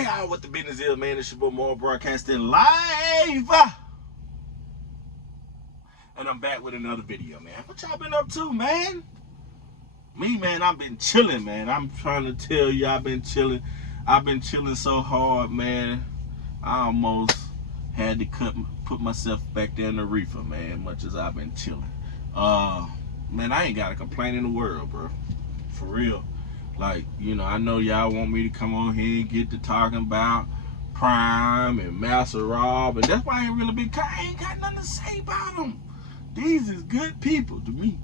Hey, y'all, what the business is, man? It's your boy More broadcasting live. And I'm back with another video, man. What y'all been up to, man? Me, man, I've been chilling, man. I'm trying to tell you, I've been chilling. I've been chilling so hard, man. I almost had to put myself back there in the reefer, man, much as I've been chilling. Man, I ain't got a complaint in the world, bro. For real. Like, you know, I know y'all want me to come on here and get to talking about Prime and Master Rob, and that's why I ain't really been. I ain't got nothing to say about them. These is good people to me.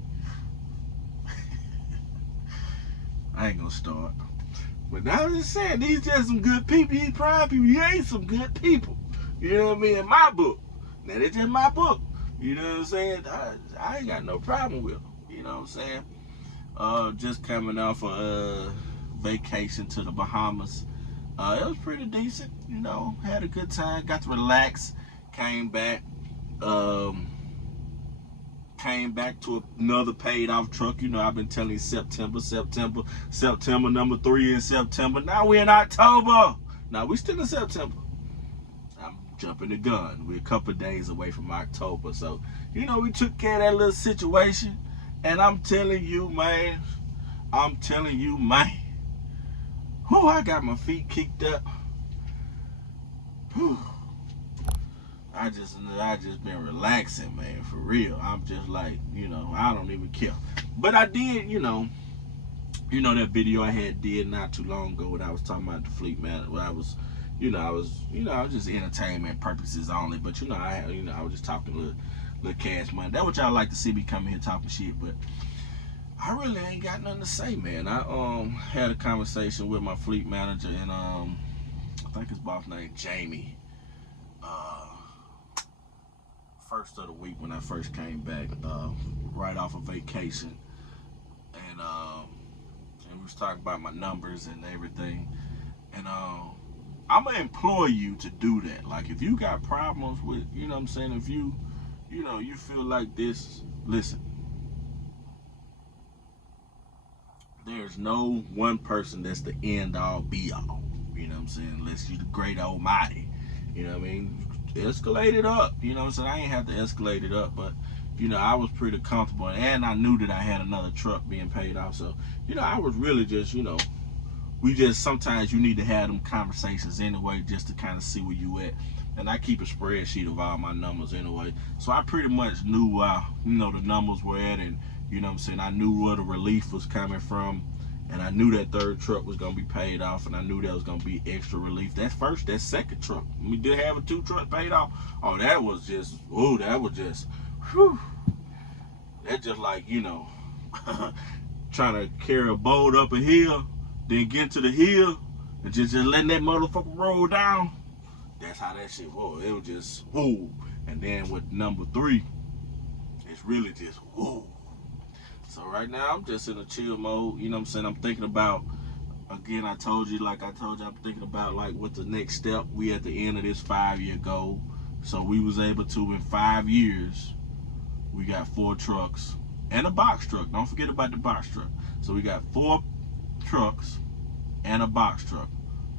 I ain't gonna start. But now I'm just saying, these just some good people. These Prime people, you ain't some good people. You know what I mean? In my book. Now, it's just my book. You know what I'm saying? I ain't got no problem with them. You know what I'm saying? Just coming off a vacation to the Bahamas. It was pretty decent, you know, had a good time, got to relax, came back to another paid off truck. You know, I've been telling you September number 3 in September. Now we're in October. Now we still in September. I'm jumping the gun. We're a couple of days away from October. So, you know, we took care of that little situation. And I'm telling you, man, whew, I got my feet kicked up. Whew. I just been relaxing, man, for real. I'm just like, you know, I don't even care. But I did, you know that video I had did not too long ago when I was talking about the fleet, man. When I was just entertainment purposes only. But I was just talking little cash money. That's what y'all like to see me coming here talking shit, but I really ain't got nothing to say, man. I had a conversation with my fleet manager, and I think his boss named Jamie. First of the week when I first came back, right off of vacation, and we was talking about my numbers and everything, and I'm gonna implore you to do that. Like, if you got problems with, you know what I'm saying, if you feel like this, listen. There's no one person that's the end all be all. You know what I'm saying? Unless you the great almighty. You know what I mean? Escalate it up. You know what I'm saying? I ain't have to escalate it up, but I was pretty comfortable, and I knew that I had another truck being paid off. So, I was really just, sometimes you need to have them conversations anyway, just to kind of see where you at. And I keep a spreadsheet of all my numbers anyway. So I pretty much knew the numbers were at, and you know what I'm saying, I knew where the relief was coming from, and I knew that third truck was gonna be paid off, and I knew there was gonna be extra relief. That second truck, we did have a 2 truck paid off. Oh, that was just, whew. That just like, trying to carry a boat up a hill, then get to the hill, and just letting that motherfucker roll down. That's how that shit was. It was just, whoo. And then with number 3, it's really just, whoo. So right now, I'm just in a chill mode. You know what I'm saying? I'm thinking about, again, I told you, I'm thinking about, like, what the next step. We at the end of this 5-year goal. So we was able to, in 5 years, we got 4 trucks and a box truck. Don't forget about the box truck. So we got 4 trucks and a box truck.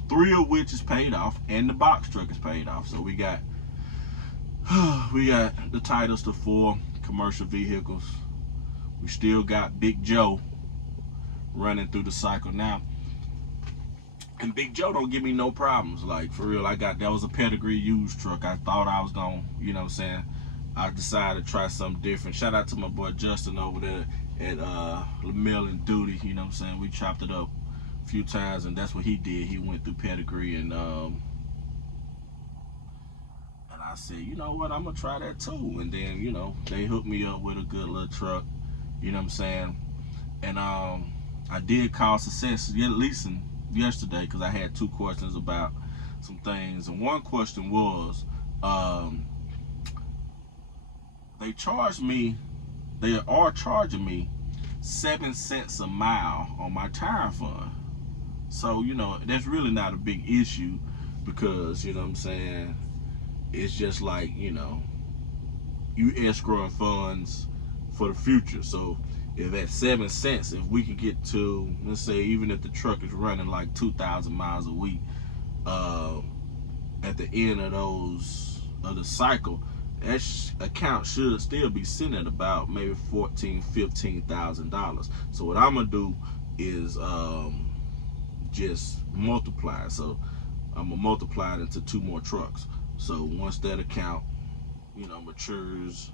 3 of which is paid off, and the box truck is paid off. So we got the titles to 4 commercial vehicles. We still got Big Joe running through the cycle now. And Big Joe don't give me no problems. Like, for real, that was a pedigree used truck. I thought I was gonna, you know what I'm saying? I decided to try something different. Shout out to my boy Justin over there at LaMill and Duty. You know what I'm saying? We chopped it up a few times, and that's what he did. He went through pedigree, and I said, you know what, I'm gonna try that too. And then, they hooked me up with a good little truck. You know what I'm saying? And I did call Success leasing yesterday, because I had 2 questions about some things. And one question was, they are charging me 7 cents a mile on my tire fund. So, that's really not a big issue, because, you know what I'm saying, it's just like, you escrowing funds for the future. So if at 7 cents, if we could get to, let's say, even if the truck is running like 2,000 miles a week, at the end of the cycle, that account should still be sitting at about maybe $14,000-15,000. So what I'm gonna do is just multiply. So I'm gonna multiply it into 2 more trucks. So once that account, matures,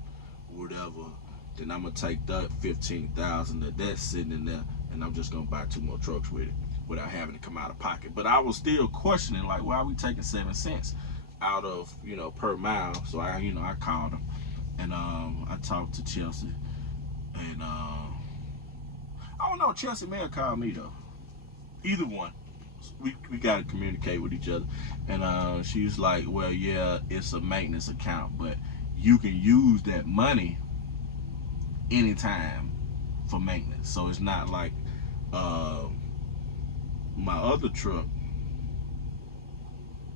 whatever, then I'm gonna take that 15,000 that's sitting in there, and I'm just gonna buy 2 more trucks with it without having to come out of pocket. But I was still questioning, like, why are we taking 7 cents out of per mile? So I called him, and I talked to Chelsea, and I don't know, Chelsea may have called me though. Either one. We got to communicate with each other. And she was like, well, yeah, it's a maintenance account, but you can use that money anytime for maintenance. So it's not like my other truck,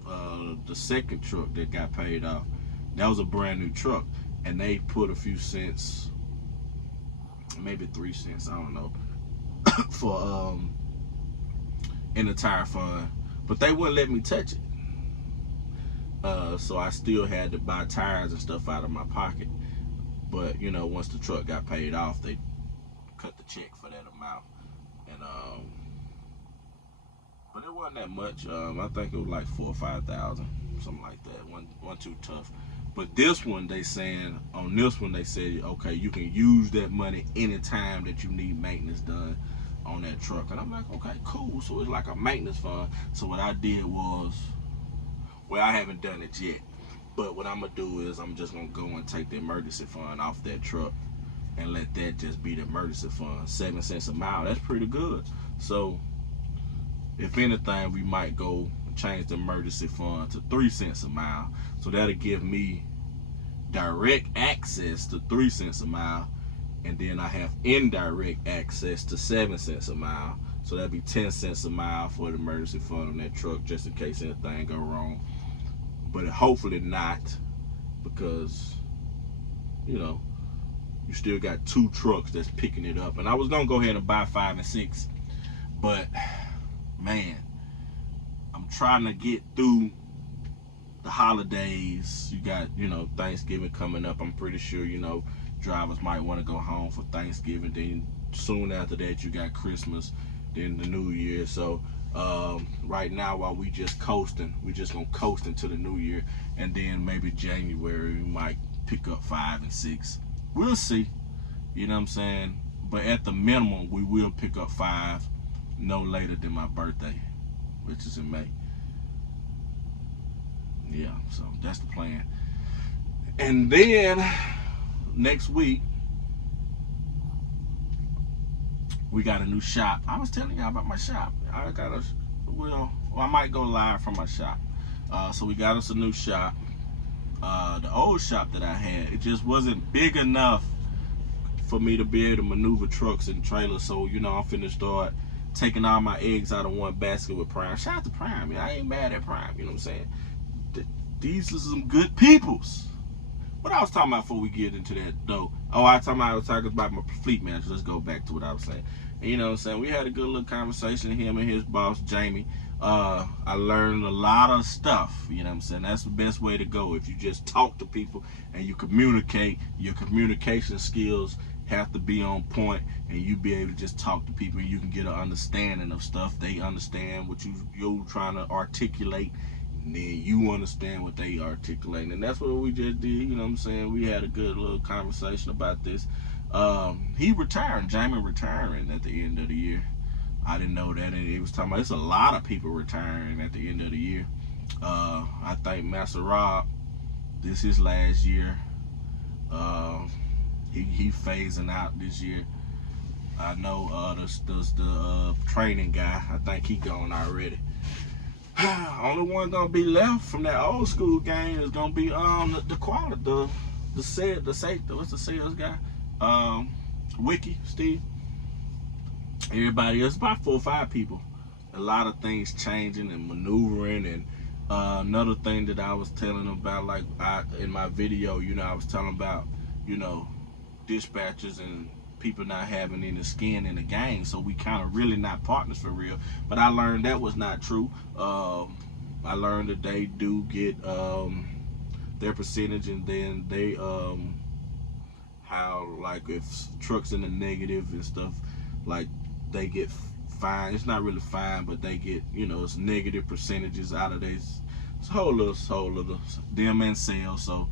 the second truck that got paid off, that was a brand new truck, and they put a few cents, maybe 3 cents, I don't know, for in the tire fund, but they wouldn't let me touch it. So I still had to buy tires and stuff out of my pocket. But once the truck got paid off, they cut the check for that amount. And but it wasn't that much. I think it was like 4,000 or 5,000, something like that. One too tough. But this one, they said, okay, you can use that money anytime that you need maintenance done on that truck. And I'm like, okay, cool. So it's like a maintenance fund. So what I did was, well, I haven't done it yet, but what I'm gonna do is I'm just gonna go and take the emergency fund off that truck and let that just be the emergency fund. 7 cents a mile, that's pretty good. So if anything, we might go change the emergency fund to 3 cents a mile. So that'll give me direct access to 3 cents a mile, and then I have indirect access to 7 cents a mile. So that'd be 10 cents a mile for the emergency fund on that truck, just in case anything go wrong. But hopefully not, because you still got 2 trucks that's picking it up. And I was gonna go ahead and buy 5 and 6, but man, I'm trying to get through the holidays. You got Thanksgiving coming up. I'm pretty sure drivers might want to go home for Thanksgiving. Then soon after that, you got Christmas, then the New Year. So right now, while we just coasting, we just gonna coast into the New Year, and then maybe January we might pick up 5 and 6. We'll see. You know what I'm saying? But at the minimum, we will pick up 5 no later than my birthday, which is in May. Yeah, so that's the plan. And then next week, we got a new shop. I was telling y'all about my shop. I might go live from my shop. So we got us a new shop. The old shop that I had, it just wasn't big enough for me to be able to maneuver trucks and trailers. So I'm finna start taking all my eggs out of one basket with Prime. Shout out to Prime. I ain't mad at Prime. You know what I'm saying? These are some good peoples. What I was talking about before we get into that though? Oh, I was talking about my fleet manager. Let's go back to what I was saying. And, you know what I'm saying? We had a good little conversation, him and his boss, Jamie. I learned a lot of stuff. You know what I'm saying? That's the best way to go. If you just talk to people and you communicate, your communication skills have to be on point, and you be able to just talk to people, and you can get an understanding of stuff. They understand what you're trying to articulate, and then you understand what they articulate. And that's what we just did. You know what I'm saying? We had a good little conversation about this. He retiring, Jamie retiring at the end of the year. I didn't know that, and it was talking about it's a lot of people retiring at the end of the year. I think Master Rob, this is last year. He phasing out this year. I know the training guy, I think he gone already. Only one gonna be left from that old school game is gonna be the quality, the safety. What's the sales guy? Wiki, Steve. Everybody else, about 4 or 5 people. A lot of things changing and maneuvering. And another thing that I was telling them about, like in my video, I was telling about, dispatchers and people not having any skin in the game, so we kind of really not partners for real. But I learned that was not true. I I learned that they do get their percentage, and then they how, like, if trucks in the negative and stuff, like, they get fined. It's not really fined, but they get, it's negative percentages out of this. It's a whole little them and sales. So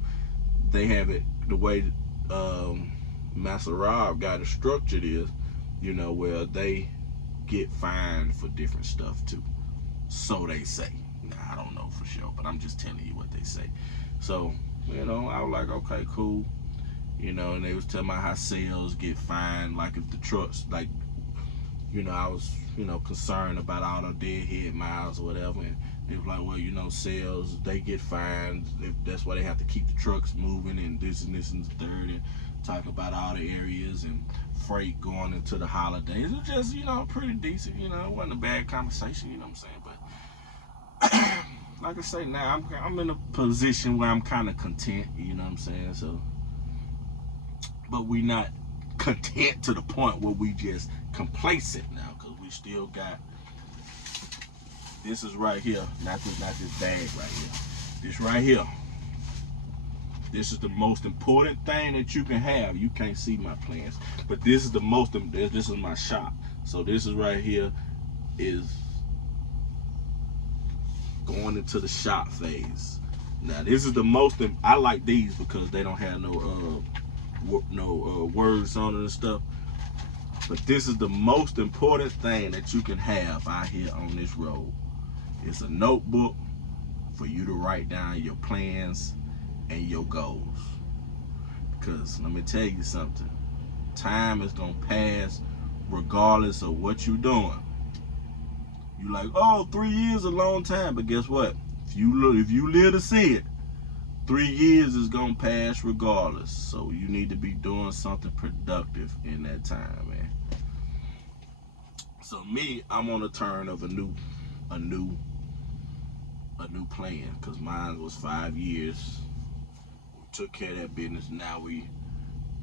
they have it the way Master Rob got it structured is, where they get fined for different stuff too. So they say. Now, I don't know for sure, but I'm just telling you what they say. So, I was like, okay, cool. And they was telling me how sales get fined, like if the trucks, like, I was, concerned about all the deadhead miles or whatever, and they was like, well, sales, they get fined. That's why they have to keep the trucks moving, and this and this and the third, and talk about all the areas and freight going into the holidays. It was just, pretty decent. It wasn't a bad conversation. You know what I'm saying? But like I say, now I'm in a position where I'm kind of content. You know what I'm saying? So, but we not content to the point where we just complacent now, because we still got, this is right here, not this bag right here. This right here. This is the most important thing that you can have. You can't see my plans, but this is the most. This is my shop. So this is right here is going into the shop phase. Now this is the most. I like these because they don't have no words on it and stuff. But this is the most important thing that you can have out here on this road. It's a notebook for you to write down your plans and your goals. Because let me tell you something, time is gonna pass regardless of what you're doing. You like, oh, 3 years is a long time, but guess what? If you live to see it, 3 years is gonna pass regardless. So you need to be doing something productive in that time, man. So me, I'm on the turn of a new plan, because mine was 5 years. We took care of that business. Now we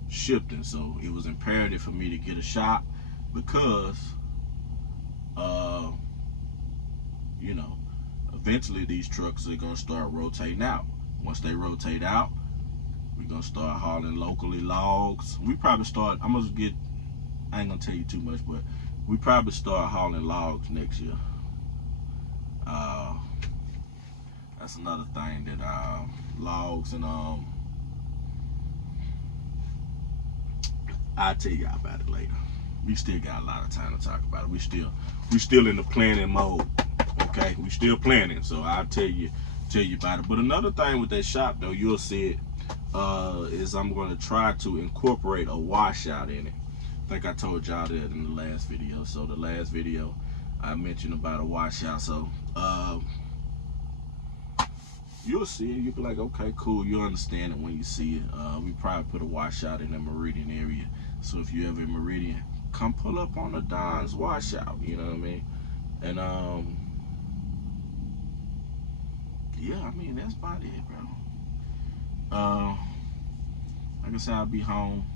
shifting, so it was imperative for me to get a shop, because eventually these trucks are gonna start rotating out. Once they rotate out, we're gonna start hauling locally logs. We probably start, I ain't gonna tell you too much, but we probably start hauling logs next year. That's another thing that logs, and I'll tell y'all about it later. We still got a lot of time to talk about it. We still in the planning mode. Okay, we still planning, so I'll tell you about it. But another thing with that shop, though, you'll see it, is I'm going to try to incorporate a washout in it. I think I told y'all that in the last video. So the last video I mentioned about a washout. So you'll see it. You'll be like, okay, cool. You'll understand it when you see it. We probably put a washout in the Meridian area. So if you ever in Meridian, come pull up on the Don's washout. You know what I mean? And yeah, I mean, that's about it, bro. Like I said, I'll be home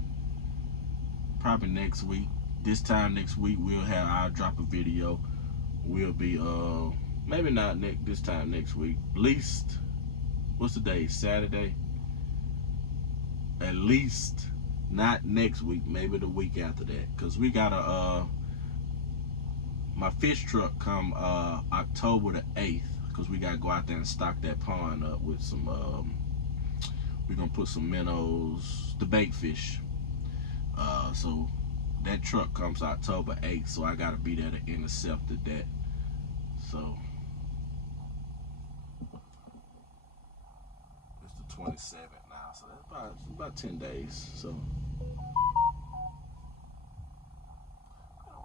probably next week. This time next week, I'll drop a video. We'll be, maybe not this time next week. At least, what's the day? Saturday? At least not next week, maybe the week after that. Because we got my fish truck come October the 8th. Because we got to go out there and stock that pond up with some, we're going to put some minnows, the bait fish. So that truck comes October 8th, so I got to be there to intercept that. So it's the 27th now, so that's about 10 days. So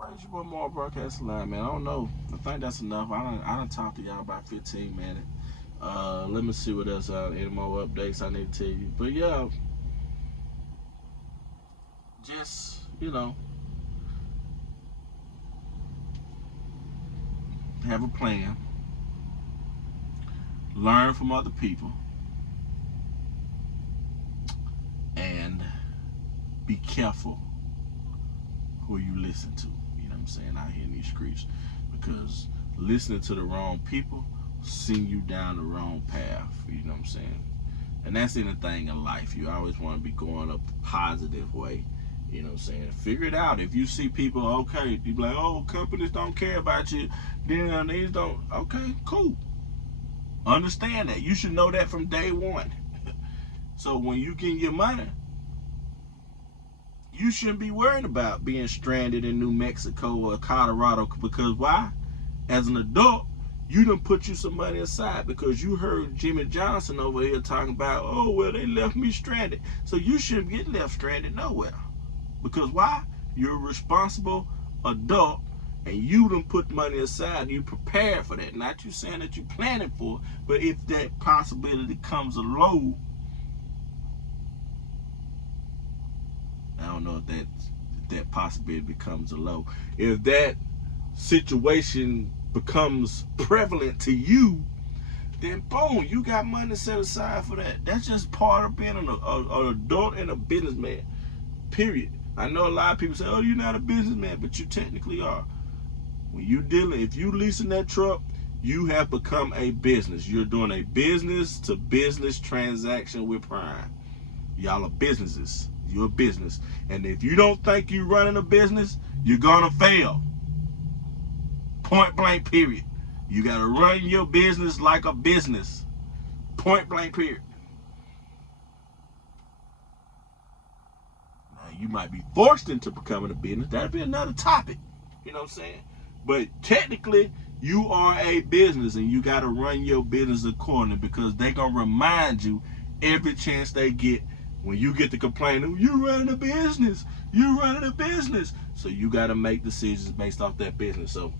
raise your boy more broadcast line, man. I don't know. I think that's enough. I done talked to y'all about 15 minutes. Let me see what else. Any more updates I need to tell you. But yeah, just have a plan. Learn from other people, and be careful who you listen to. You know what I'm saying, out here in these streets, because listening to the wrong people send you down the wrong path. You know what I'm saying? And that's anything in life. You always want to be going up the positive way. You know what I'm saying? Figure it out. If you see people, okay, you be like, oh, companies don't care about you. Then these don't. Okay, cool. Understand that. You should know that from day one. So when you get your money, you shouldn't be worried about being stranded in New Mexico or Colorado. Because why? As an adult, you done put you some money aside because you heard Jimmy Johnson over here talking about, oh, well, they left me stranded. So you shouldn't get left stranded nowhere. Because why? You're a responsible adult and you done put money aside and you prepared for that. Not you saying that you planning for it, but if that possibility comes along, I don't know if that possibility becomes a low. If that situation becomes prevalent to you, then boom, you got money set aside for that. That's just part of being an adult and a businessman, period. I know a lot of people say, oh, you're not a businessman, but you technically are. When you dealing, if you leasing that truck, you have become a business. You're doing a business to business transaction with Prime. Y'all are businesses. You're a business. And if you don't think you're running a business, you're gonna fail. Point blank, period. You gotta run your business like a business. Point blank, period. Now, you might be forced into becoming a business. That'd be another topic. You know what I'm saying? But technically, you are a business and you gotta run your business accordingly because they're gonna remind you every chance they get when you get to complaining, you're running a business. You're running a business. So you gotta make decisions based off that business. So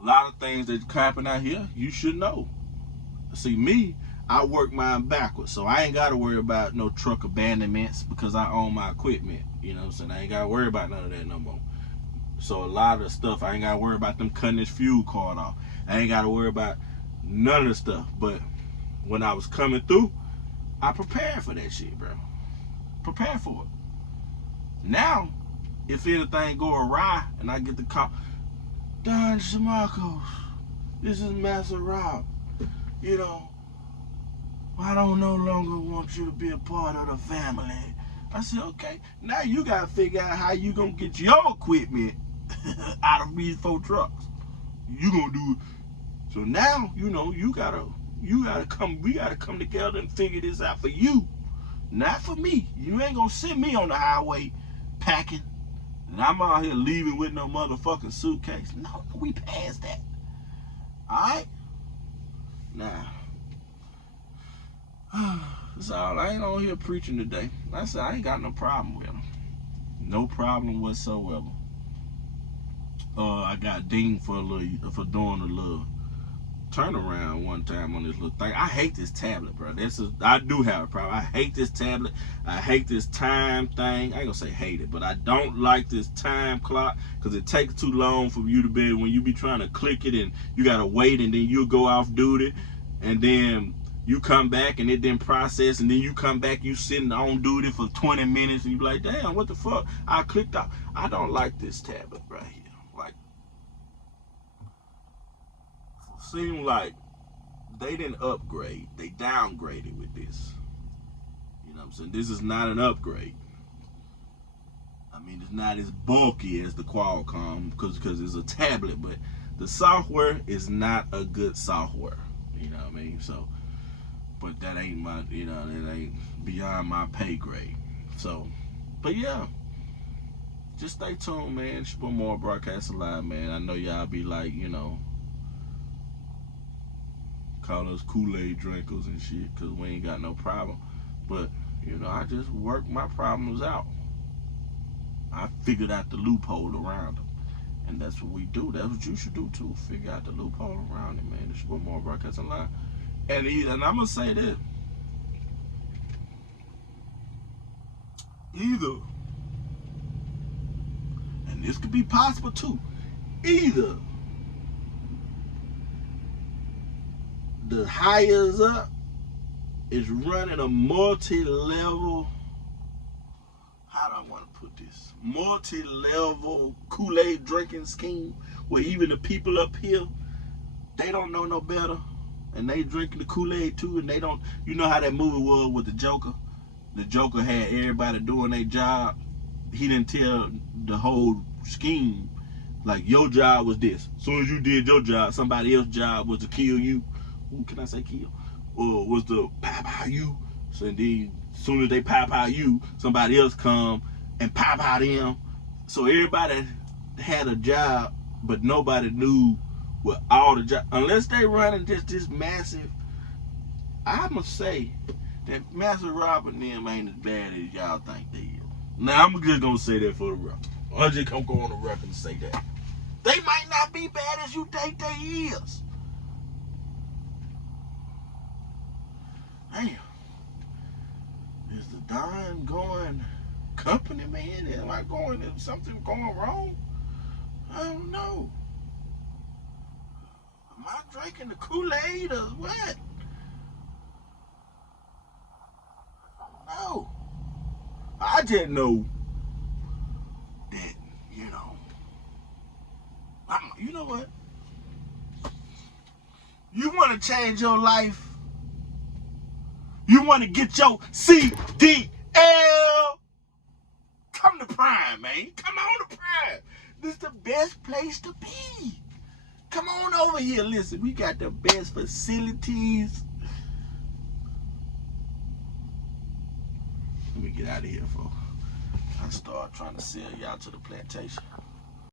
a lot of things that's happening out here, you should know. See, me, I work mine backwards. So I ain't got to worry about no truck abandonments because I own my equipment. You know what I'm saying? I ain't got to worry about none of that no more. So a lot of the stuff, I ain't got to worry about them cutting this fuel card off. I ain't got to worry about none of the stuff. But when I was coming through, I prepared for that shit, bro. Prepare for it. Now, if anything go awry and I get the call, Don Shamarcos, this is Master Rob. You know, I don't no longer want you to be a part of the family. I said, okay, now you gotta figure out how you gonna get your equipment out of these 4 trucks. You gonna do it. So now, you know, you gotta come, we gotta come together and figure this out for you. Not for me. You ain't gonna send me on the highway packing. And I'm out here leaving with no motherfucking suitcase. No, we passed that. Alright? Nah. That's all. I ain't on here preaching today. I said I ain't got no problem with them. No problem whatsoever. I got dinged for doing a little turnaround one time on this little thing. I hate this tablet, bro. I do have a problem. I hate this tablet. I hate this time thing. I ain't gonna say hate it, but I don't like this time clock because it takes too long for you to be when you be trying to click it and you gotta wait and then you go off duty and then you come back and it didn't process and then you come back, you sitting on duty for 20 minutes and you be like, damn, what the fuck? I clicked off. I don't like this tablet right here. Like, seem like they didn't upgrade. They downgraded with this. You know what I'm saying? This is not an upgrade. I mean, it's not as bulky as the Qualcomm because it's a tablet, but the software is not a good software. You know what I mean? So, but that ain't my, you know, that ain't beyond my pay grade. So, but yeah, just stay tuned, man. One more broadcast alive, man. I know y'all be like, you know, call us Kool-Aid drinkers and shit because we ain't got no problem. But, you know, I just work my problems out. I figured out the loophole around them. And that's what we do. That's what you should do too. Figure out the loophole around it, man. There's one more broadcast alive. And I'm going to say this. Either, and this could be possible too, either the hires up is running a multi-level, how do I want to put this? Multi-level Kool-Aid drinking scheme where even the people up here they don't know no better, and they drinking the Kool-Aid too, and they don't. You know how that movie was with the Joker? The Joker had everybody doing their job. He didn't tell the whole scheme. Like, your job was this. As soon as you did your job, somebody else's job was to kill you. Ooh, can I say kill? Or was to pow you. So then, as soon as they pow you, somebody else come and pow them. So everybody had a job, but nobody knew what all the job. Unless they running just this massive. I must say that Master Robert and them ain't as bad as y'all think they is. Now I'm just gonna say that for the record. I'm just gonna go on the record and say that. They might not be bad as you think they is. Damn. Is the Don going company, man? Am I going, is something going wrong? I don't know. Am I drinking the Kool-Aid or what? No. I just know that, you know what? You want to change your life? You want to get your CDL? Come to Prime, man. Come on to Prime. This is the best place to be. Come on over here. Listen, we got the best facilities. Let me get out of here, folks. I start trying to sell y'all to the plantation.